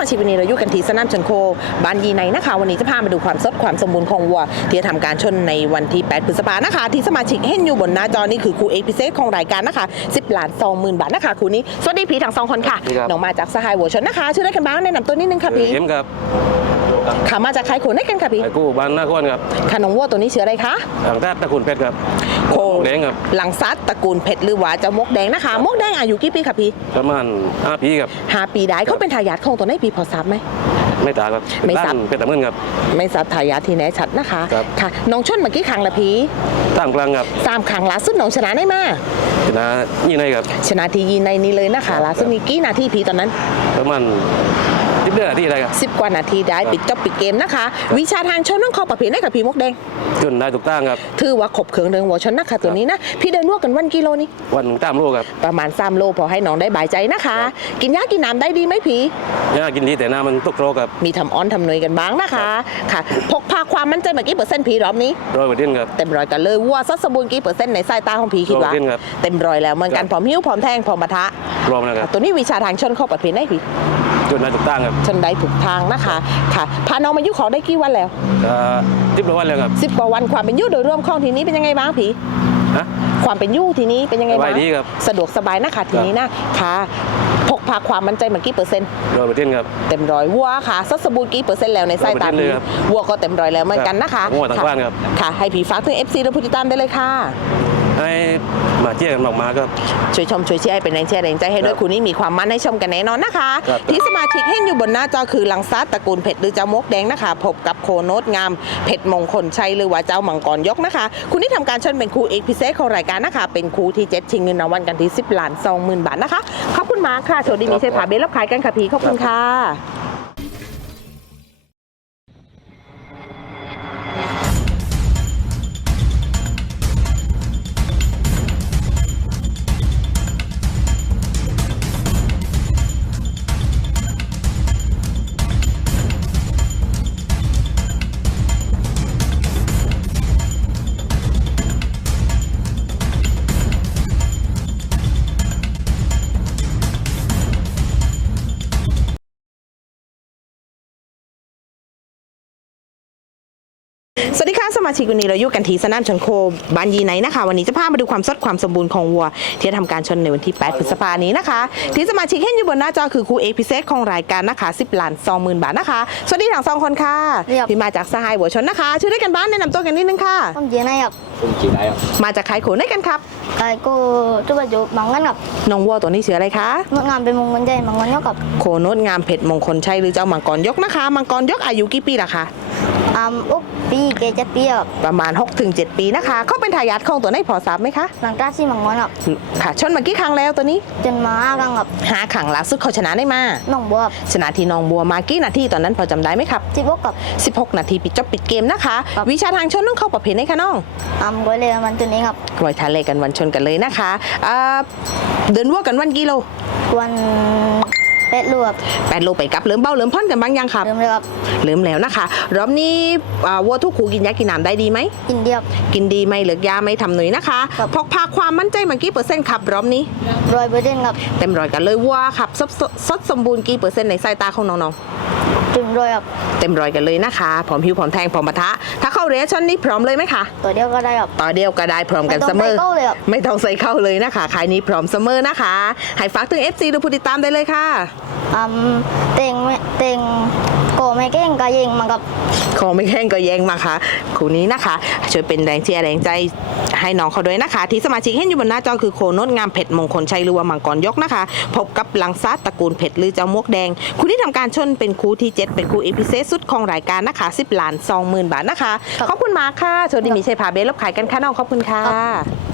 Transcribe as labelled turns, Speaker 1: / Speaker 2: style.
Speaker 1: มาชิกวันนี้เราอยู่กันที่สนามชนโคบ้านยีในนะคะวันนี้จะพามาดูความสดความสมบูรณ์ของวัวที่จะทำการชนในวันที่8พฤษภาคมนะคะที่สมาชิกเห็นอยู่บนหน้าจอนี่คือครูเอกพิเศษของรายการนะคะ10,20,000 บาทนะคะครูนี้สวัสดีพี่ทั้ง2คนค่ะน้องมาจากสหายวัวชนนะคะชื่ออะไรกันบ้างแนะนำตัวนิดนึงค่ะพี่
Speaker 2: เอ็มครับ
Speaker 1: ขามาจากใครโคได้กันค่ะพี่
Speaker 2: ไอ้กู้บ้านนาคอนครับ
Speaker 1: ค่ะน้องวัวตัวนี้ชื่ออะไรคะ
Speaker 2: หลังแท้ตระกูลเพชรครับ
Speaker 1: โค
Speaker 2: แดงครับ
Speaker 1: หลังซัดตระกูลเพชรหรือว่าเจ้ามกแดงนะคะมกแดงอายุกี่ปีค่ะพี่
Speaker 2: ประมาณ5 ปีครับ
Speaker 1: 5 ปีได้เขาเป็นทายาทของตัวไหนพี่พอทราบไหม
Speaker 2: ไม่ตาครับ
Speaker 1: ไม่ทราบ
Speaker 2: เป็นตะเมินครับ
Speaker 1: ไม่ทราบทายาทที่แน่ชัดนะคะค่ะน้องชนเมื่อกี้ครั้งละพี่
Speaker 2: 3 ครั้งครับ
Speaker 1: 3 ครั้งล่าสุดน้องชนะได้มา
Speaker 2: ชนะยี่ในครับ
Speaker 1: ชนะที่ยีในนี้เลยนะคะล่าสุดมีกี่นาทีพี่ตอนนั้น
Speaker 2: ประมาณ10 นาทีอะไรครับ
Speaker 1: 10 กว่านาทีได้ปิดจบปิดเกมนะคะวิชาทางชนต้องเข้าประเภทได้กับพี่มกแดง
Speaker 2: จนได้ถูกตั้งครับ
Speaker 1: ถือว่าขบเคืองเดินหัวชนนะคะตัวนี้นะพี่เดินวัวกันวันกิโลนี่
Speaker 2: วัน3 โลครับ
Speaker 1: ประมาณ3 โลพอให้น้องได้บายใจนะคะกินยากินน้ำได้ดีไหมพี่
Speaker 2: ยากินดีแต่น้ำมันตกโรครับ
Speaker 1: มีทำอ้อนทำหน่วยกันบ้างนะคะค่ะพกพาความมั่นใจมากี่เปอร์เซ็นต์พี่รอบนี้
Speaker 2: 100%ครับ
Speaker 1: เต็มร้อยกันเลยวัวซัดสมบูรณ์กี่เปอร์เซ็นต์ในสายตาของพี่คิดว่าเต็มร้อยแล้วเหมือนกันพร้อมหิ้วพร้อมแทงพร้อมปะทะ
Speaker 2: พร้อมแล้วครับ
Speaker 1: ตัวนี้วิชาทางชนเข้าประเภทได้พี่
Speaker 2: จนได้ถูกตั้งครับ
Speaker 1: ชนได้ถูกทางนะคะค่ะพาน้องมายุขอได้กี่วันแล้ว
Speaker 2: 10 กว่าวันแล้วครับ
Speaker 1: 10 กว่าวันความเป็นยู่โดยรวมของทีนี้เป็นยังไงบ้างพี่ความเป็นยู่ทีนี้เป็นยังไงบ้างสะดวกสบายนะคะทีนี้นะค่ะพกพาความมั่นใจมากี่เปอร์เซ็นต์
Speaker 2: 100%ครับ
Speaker 1: เต็มร้อยวัวค่ะซัดสมบูรณ์กี่เปอร์เซ็นต์แล้วในสายตาพี่วัวก็เต็มร้อยแล้วเหมือนกันนะคะค่ะให้พี่ฝากถึง FC และผู้ติดตามได้เลยค่ะ
Speaker 2: ให้มาเชียร์กันออกมาก็
Speaker 1: ช่วยชมช่วยเชียร์ให้เป็นแรงเชียร์แรงใจให้ด้วยคุณนี่มีความมั่นให้ชมกันแน่นอนนะคะที่สมาชิกเห็นอยู่บนหน้าจอคือลังซัดตระกูลเพชรหรือเจ้ามกแดงนะคะพบกับโคโนตงามเพชรมงคลชัยหรือว่าเจ้ามังกรยกนะคะคุณที่ทำการชนเป็นครูเอกพิเศษของรายการนะคะเป็นครูที่7ชิงเงินรางวัลกันที่10,20,000 บาทนะคะขอบคุณมากค่ะโชคดีมีชัยผาเบลรับขายกันค่ะพี่ขอบคุณค่ะสวัสดีค่ะสมาชิกวันนี้เราอยู่กันที่สนามชนโคบ้านยีไนนะคะวันนี้จะพามาดูความสดความสมบูรณ์ของวัวที่จะทำการชนในวันที่8พฤษภาคมนี้นะคะที่สมาชิกเห็นอยู่บนหน้าจอคือครูเอกพิเศษของรายการนะคะ10,20,000 บาทนะคะสวัสดีทั้ง2 คนค่ะพี่มาจากสหายวัวชนนะคะชื่อได้กันบ้านแนะนำตัวกันนิดนึงค่ะ
Speaker 3: ผมจีนายครับ
Speaker 1: มาจากใครโขนได้กันครับ
Speaker 3: ใครก็จุบจุบมังกันครับ
Speaker 1: น้องวัวตัวนี้ชื่ออะไรคะ
Speaker 3: งดงามเป็นมงคลใจมังกรยกครับ
Speaker 1: โคโนตงามเพชรมงคลชัยหรือเจ้ามังกรยกนะคะมังกรยกอายุกี่ปีล่ะคะ
Speaker 3: ปีเก7 ปีครับ
Speaker 1: ประมาณ6-7 ปีนะคะเขาเป็นทายาทของตัวไหนพอทราบไหมคะ
Speaker 3: หลังจากที่มังกรครับ
Speaker 1: ค่ะชนมากี่ครั้งแล้วตัวนี้
Speaker 3: จนมา5 ครั้งครับ
Speaker 1: 5 ครั้งล่าสุดเขาชนะได้มา
Speaker 3: น้องบัว
Speaker 1: ชนะที่น้องบัวมากี่นาทีตอนนั้นพอจำได้ไหมครับ
Speaker 3: 16ครับ
Speaker 1: 16 นาทีปิดจบปิดเกมนะคะวิชาทางชนต้องเข้าประเภทไหนคะน้อง
Speaker 3: ก็เลยวันตัวนี้ครับ
Speaker 1: รอยทะเลกันวันชนกันเลยนะคะเดินวัวกันวันกิโล
Speaker 3: วัน8 โลครับ
Speaker 1: 8 โลไปกับเริ่มเบาเริ่มพ่อนกันบ้างยังครับ
Speaker 3: เริ่มแล้วครับ
Speaker 1: เริ่มแล้วนะคะรอบนี้วัวทุกขู่กินยากินน้ำได้ดีไหม
Speaker 3: กินดีครับ
Speaker 1: กินดีไม่เหลือยาไม่ทำหนุ่ยนะคะพกพาความมั่นใจมากี่เปอร์เซ็นต์ครับรอบนี้
Speaker 3: 100%ครับ
Speaker 1: เต็มร้อยกันเลยวัวครับสดสมบูรณ์กี่เปอร์เซ็นต์ในสายตาของน้อง
Speaker 3: ๆเต็มร้อยครับ
Speaker 1: เต็มร้อยกันเลยนะคะพร้อมหิวพร้อมแทงพร้อมปะทะถ้าเข้าเรชั่นนี้พร้อมเลยไหมคะ
Speaker 3: ตัวเดียวก็ได้ครับ
Speaker 1: ต่อเดียวก็ได้พร้อมกันเสมอไม่ต้องใส่เข้าเลยนะคะขายนี้พร้อมเสมอนะคะให้ฝากถึง FC ดูผู้ติดตามได้เลยค่ะ
Speaker 3: เต็งโกไม่เก่งก็ยิงมากับ
Speaker 1: ขอไม่แข่งก็แย่งมาค่ะคู่นี้นะคะช่วยเป็นแรงเชียร์แรงใจให้น้องเขาด้วยนะคะที่สมาชิกเห็นอยู่บนหน้าจอคือโคโนตงามเพชรมงคลชัยหรือว่ามังกรยกนะคะพบกับลังซัดตระกูลเพชรหรือเจ้ามกแดงคู่ที่ทำการชนเป็นคู่ที่7เป็นคู่เอพิเซสุดของรายการนะคะ10,20,000 บาทนะคะขอบคุณมากค่ะโชคดีมีชัยผาเบลรับขายกันค่ะน้องขอบคุณค่ะ